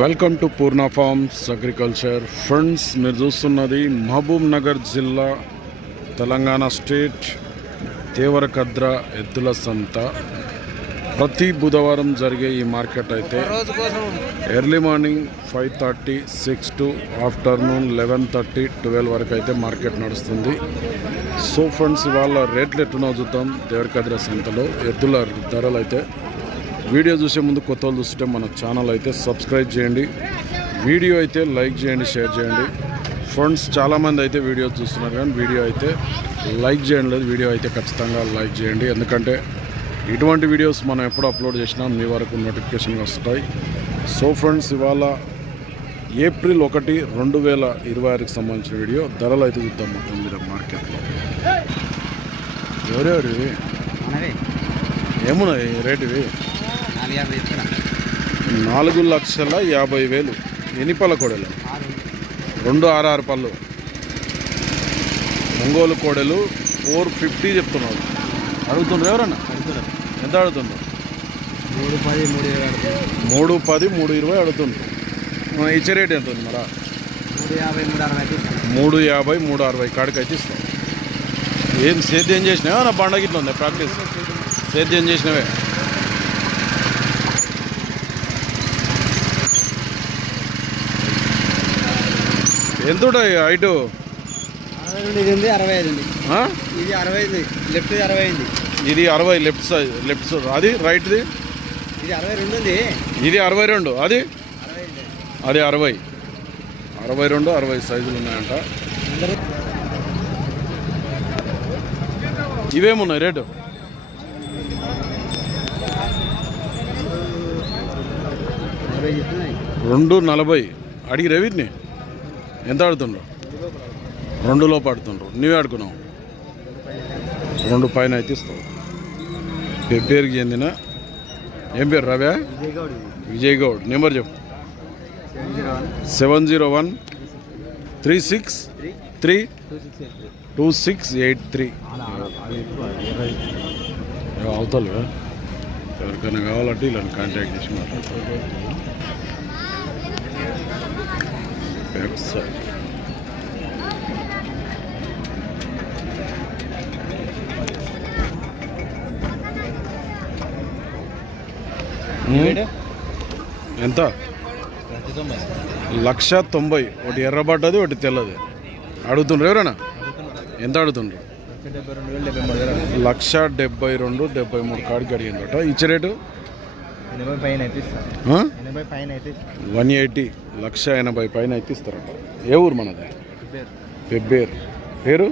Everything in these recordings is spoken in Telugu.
Welcome to Purna forms agriculture. Friends, మీరు చూస్తున్నది మహబూబ్ నగర్ జిల్లా, తెలంగాణ స్టేట్, దేవరకద్ర ఎద్దుల సంత. ప్రతి బుధవారం జరిగే ఈ మార్కెట్ అయితే ఎర్లీ మార్నింగ్ 5:30, 6 to ఆఫ్టర్నూన్ 11:30, 12 వరకు అయితే మార్కెట్ నడుస్తుంది. సో ఫ్రెండ్స్, ఇవాళ రేట్లు ఎట్టునో చూద్దాం. దేవరకద్ర సంతలో ఎద్దుల ధరలు అయితే వీడియో చూసే ముందు కొత్త వాళ్ళు చూస్తుంటే మన ఛానల్ అయితే సబ్స్క్రైబ్ చేయండి, వీడియో అయితే లైక్ చేయండి, షేర్ చేయండి. ఫ్రెండ్స్, చాలామంది అయితే వీడియో చూస్తున్నారు కానీ వీడియో అయితే లైక్ చేయండి లేదు. వీడియో అయితే ఖచ్చితంగా లైక్ చేయండి, ఎందుకంటే ఇటువంటి వీడియోస్ మనం ఎప్పుడు అప్లోడ్ చేసినా మీ వరకు నోటిఫికేషన్ వస్తాయి. సో ఫ్రెండ్స్, ఇవాళ ఏప్రిల్ 1, 2026కి సంబంధించిన వీడియో. ధరలు అయితే చూద్దాం మొత్తం మీద మార్కెట్లో. ఎవరెవరివి ఏమున్నాయి రేటు? ఇవి 4,50,000. ఎన్ని పళ్ళ కోడలు? 2 6 పళ్ళు. ఒంగోలు కోడలు 450 చెప్తున్నారు. అడుగుతుండ్రు ఎవరన్నా? ఎంత అడుగుతుండ్రు? 310, 320 అడుగుతుండ్రు. ఇచ్చే రేట్ ఎంత ఉంది మరా? 350, 360 కాడికి అయితే ఇస్తాం. ఏం సేద్యం చేసినావా నా పండగ ఇట్లా ఉంది? ప్రాక్టీస్ సేద్యం చేసినవే. ఎంత ఉంటాయి హైటు? 65. ఇది 65, లెఫ్ట్ 65. ఇది 60 లెఫ్ట్ సైడ్, లెఫ్ట్ సైడ్. అది రైట్ది ఇది 62 ఉంది. ఇది 62. అది 60, 62, 60 సైజులు ఉన్నాయంట. ఇవేమున్నాయి రేటు? 240 అడిగి వీటిని ఎంత ఆడుతుండ్రు? 2 లోపు ఆడుతుండ్రు. నువ్వే ఆడుకున్నావు. 2 పైన అయితే ఇస్తావు. పేరుకి చెందిన ఏం పేరు? రవ్యా? విజయ్ గౌడ్. నెంబర్ చెప్పు. 701 363 2683. అవుతారు ఎవరికైనా కావాలంటే ఇలా కాంటాక్ట్ చేసి మాట్లాడతారు. వెబ్సైట్ ఎంత? 1,90,000. ఒకటి ఎర్రబడ్డది, ఒకటి తెల్లది. అడుగుతుండ్రు ఎవరైనా? ఎంత అడుగుతుండ్రు? 1,72,000, 73 కాడికి అడిగిందట. ఇచ్చే రేటు 180, 1,80,000 పైన అయితే ఇస్తారట. ఏ ఊరు మనది? పెబ్బేరు. పేరు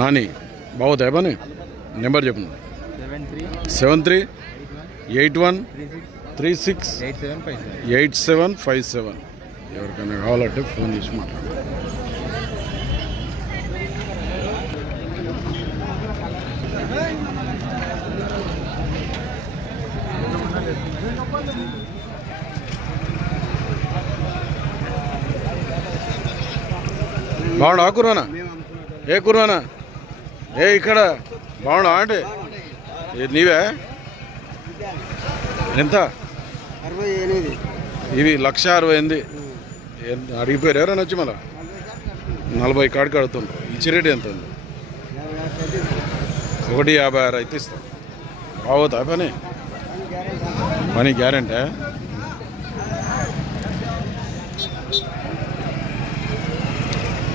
నాని. బాగుతాయి పని. నెంబర్ చెప్పండి. 7381368757. ఎవరికైనా కావాలంటే ఫోన్ చేసి మాట్లాడు. బాగుండా కుర్రానా? ఏ కుర్రానా? ఏ ఇక్కడ బాగుండా అంటే నీవే? ఎంత? ఇవి 1,68,000. అడిగిపోయారు ఎవరైనా వచ్చి? మళ్ళా 40 కాడికి అడుగుతుండ్రు. ఇచ్చే రేటు ఎంత ఉంది? 1,56 అయితే ఇస్తాం. బాగోతా పని గ్యారెంటీ.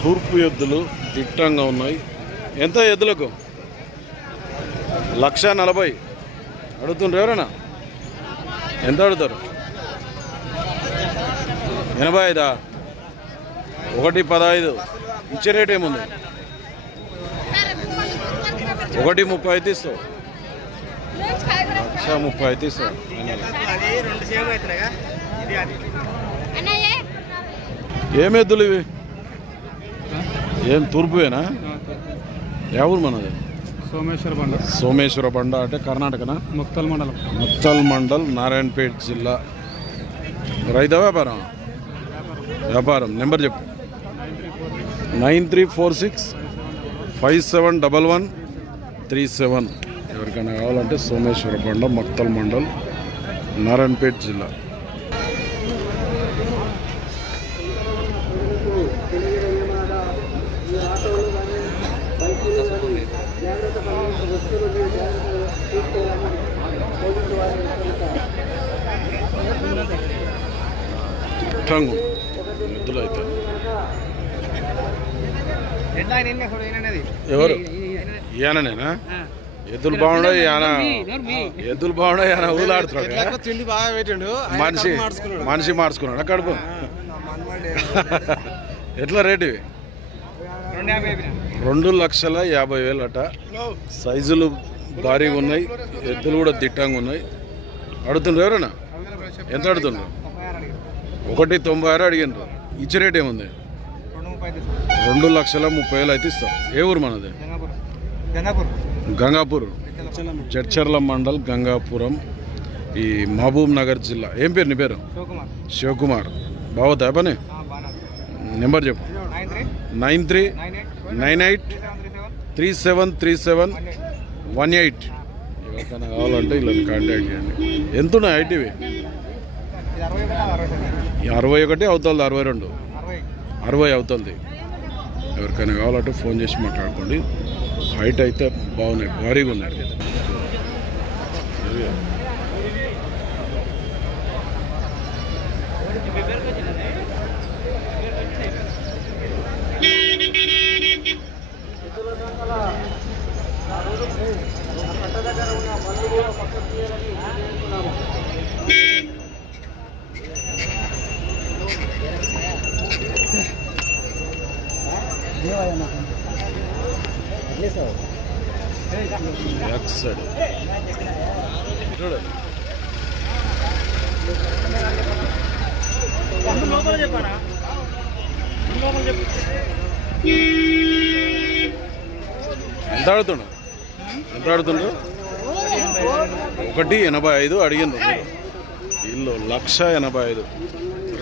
తూర్పు ఎద్దులు దిట్టంగా ఉన్నాయి. ఎంత ఎద్దులకు? 1,40,000 అడుగుతుండ్రు ఎవరైనా? ఎంత అడుగుతారు? 85. 1,15. ఇచ్చే రేట్ ఏముంది? 1,30,000 అయితే ఇస్తావు. 1,30,000 అయితే ఇస్తావు. ఏం ఎద్దులు ఇవి? ఏం తూర్పువేనా? ఏ ఊరు మనది? సోమేశ్వర బండ అంటే కర్ణాటకనా? ముక్తల్ మండల్, నారాయణపేట జిల్లా. రైతా వ్యాపారం? వ్యాపారం. నెంబర్ చెప్పు. 9346571137. ఎవరికైనా కావాలంటే సోమేశ్వర బండ, ముక్తల్ మండల్, నారాయణపేట జిల్లా. దిట్టంగు ఎద్దులు అయితే. ఎవరు ఈయననేనా? ఎద్దులు బాగుండవు ఈయన, ఎద్దులు బాగుండవు ఈయన ఊలాడుతున్నాడు. తిండి బాగా పెట్టిండు. మనిషి మార్చుకున్నాడు కడుపు. ఎట్లా రేటు ఇవి? 2,50,000 అట. సైజులు భారీగా ఉన్నాయి, ఎద్దులు కూడా దిట్టంగా ఉన్నాయి. అడుగుతుండ్రు ఎవరైనా? ఎంత అడుగుతుండ్రు? 1,96,000 అడిగినారు. ఇచ్చే రేట్ ఏముంది? 2,30,000 అయితే ఇస్తాం. ఏ ఊరు మనది? గంగాపూర్, చర్చర్ల మండల్, గంగాపురం, ఈ మహబూబ్ నగర్ జిల్లా. ఏం పేరు నీ పేరు? శివకుమార్. బాగుతా పని? నెంబర్ చెప్పు. 9398373718. ఎవరికైనా కావాలంటే ఇలా కాంటాక్ట్ చేయండి. ఎంత ఉన్నాయి ఐటీవీ? 61 అవుతుంది, 62, 60 అవుతుంది. ఎవరికైనా కావాలంటే ఫోన్ చేసి మాట్లాడుకోండి. హైట్ అయితే బాగున్నాయి, భారీగా ఉన్నాయి. బ్యాక్ సైడ్ చూడండి. ఎంత ఆడుతుండ్రు? 1,85,000 అడిగిండ్రు. ఇల్లు 1,85,000.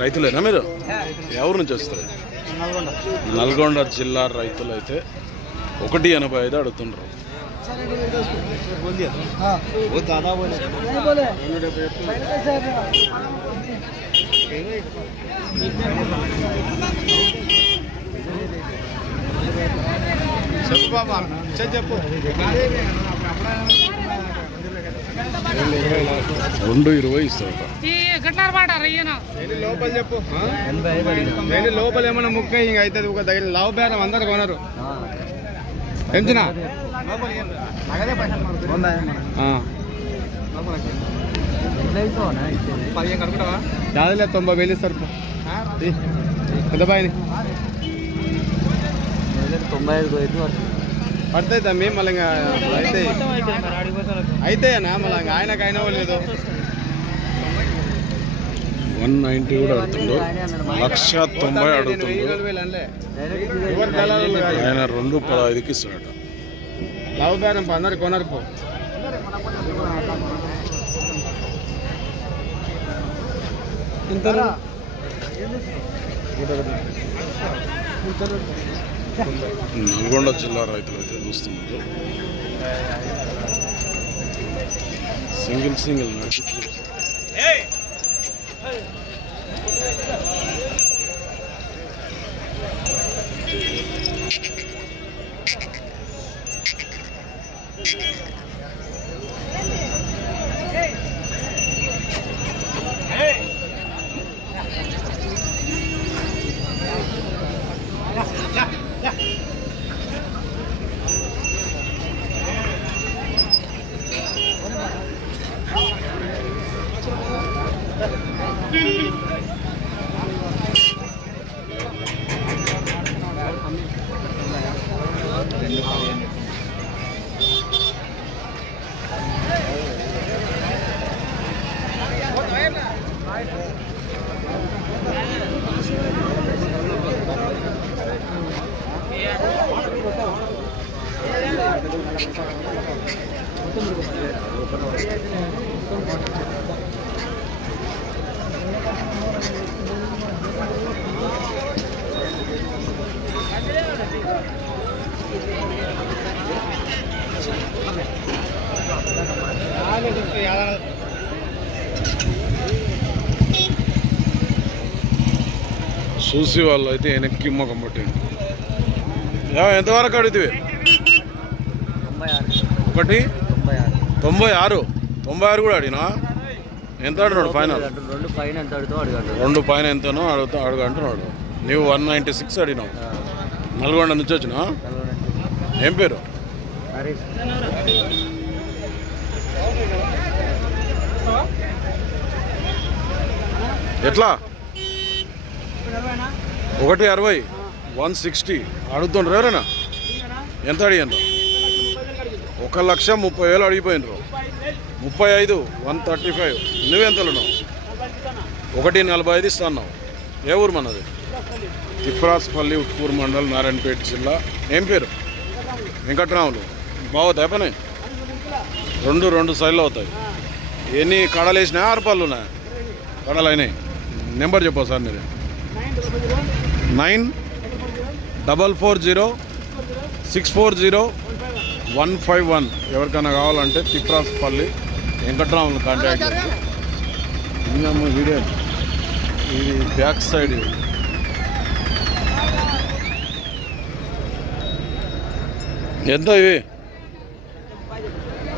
రైతులేనా మీరు? ఎవరి నుంచి వస్తారు? నల్గొండ జిల్లా రైతులు అయితే 1,85,000 అడుగుతుండ్రు. చెప్పు. 2,20 ఇస్తారట. లోపల చెప్పు. లోపల ఏమన్నా ముక్క ఇంక అవుతుంది. ఒక దగ్గర లావు బేరం అందరు కొనరు. ఎంచినా దాదాపు 90,000 ఇస్తారు. ఎంత బాయ్? 95 పడతాయి తమ్మి. మళ్ళీ ఇంకా అయితేనా మళ్ళీ ఆయనకు అయినా లేదు. 190 కూడా అడుగుతుండ్రు. 1,90,000 అడుగుతుండ్రు. ఆయన 2,15,000 ఇస్తాడట. లావు బేరం అందరు కొనరు. పో 'నల్గొండ జిల్లా రైతులు అయితే చూస్తున్నారు. సింగిల్ చూసి వాళ్ళు అయితే వెనక్కి మొక్కం పట్టింది. ఎంతవరకు అడిగితే? 96 కూడా అడిగినా? ఎంత అడుగున్నాడు ఫైనల్? 2 పైన ఎంత అడుగుతావు అడగండి. 2 పైన ఎంతనో అడుగు అంటున్నాడు. నువ్వు 196 అడిగినావు. నల్గొండ నుంచి వచ్చినా? ఏం పేరు? ఎట్లా? 160 160 అడుగుతుండ్రు ఎవరైనా? ఎంత అడిగాను? 1,30,000 అడిగిపోయినరు. 35 135. నువ్వెంతలున్నావు? 1,45 ఇస్తున్నావు. ఏ ఊరు మనది? తిప్రాస్పల్లి, ఉట్కూరు మండల్, నారాయణపేట జిల్లా. ఏం పేరు? వెంకట్రాములు. బాగుతాయి పని? 2 సైడ్లు అవుతాయి. ఎన్ని కడలు వేసినా? 6 పళ్ళు ఉన్నాయి. కడలు అయినాయి. నెంబర్ చెప్పు సార్ మీరు. 9406400151. ఎవరికైనా కావాలంటే తిప్రాస్పల్లి వెంకట్రాములు కాంటాక్ట్ చేయండి. ఇంకా వీడియో ఇది బ్యాక్ సైడ్. ఎంత ఇవి?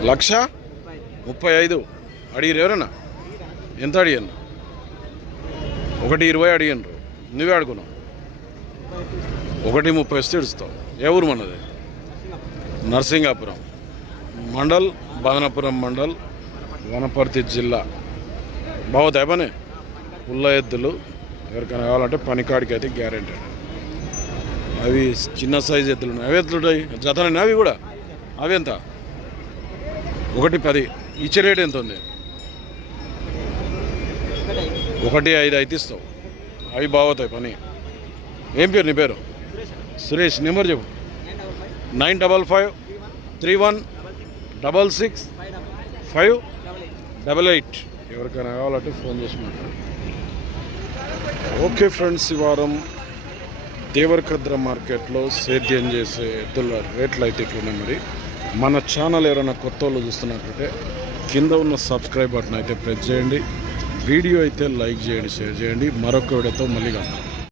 1,35,000 అడిగిరు ఎవరన్నా? ఎంత అడిగాను? 1,20 అడిగాను. నువ్వే అడుగున్నావు. 1,30 వస్తే ఇడుస్తావు. ఏ ఊరు మనది? నర్సింగాపురం మండల్, బదనపురం మండల్, వనపర్తి జిల్లా. బాగుతాయి పని? పుల్ల ఎద్దులు. ఎవరికైనా కావాలంటే పనికాడికి అయితే గ్యారెంటీ. అవి చిన్న సైజు ఎద్దులు ఉన్నాయి. అవి ఎద్దులు ఉంటాయి జతనైనా అవి కూడా. అవి ఎంత? 1,10. ఇచ్చే రేట్ ఎంత ఉంది? 1,5 అయితే ఇస్తావు. అవి బాగుతాయి పని. ఏం పేరు నీ పేరు? సురేష్. నెంబర్ చెప్పు. 9553166588. ఎవరికైనా కావాలంటే ఫోన్ చేసి మాట్లాడు. ఓకే ఫ్రెండ్స్, ఈ వారం దేవరకద్ర మార్కెట్లో సేద్యం చేసే ఎద్దుల రేట్లు అయితే ఇట్లున్నాయి. మరి మన ఛానల్ ఎవరైనా కొత్త వాళ్ళు చూస్తున్నట్లయితే కింద ఉన్న సబ్స్క్రైబ్ బటన్ అయితే ప్రెస్ చేయండి. వీడియో అయితే లైక్ చేయండి, షేర్ చేయండి. మరొక వీడియోతో మళ్ళీ కలుద్దాం.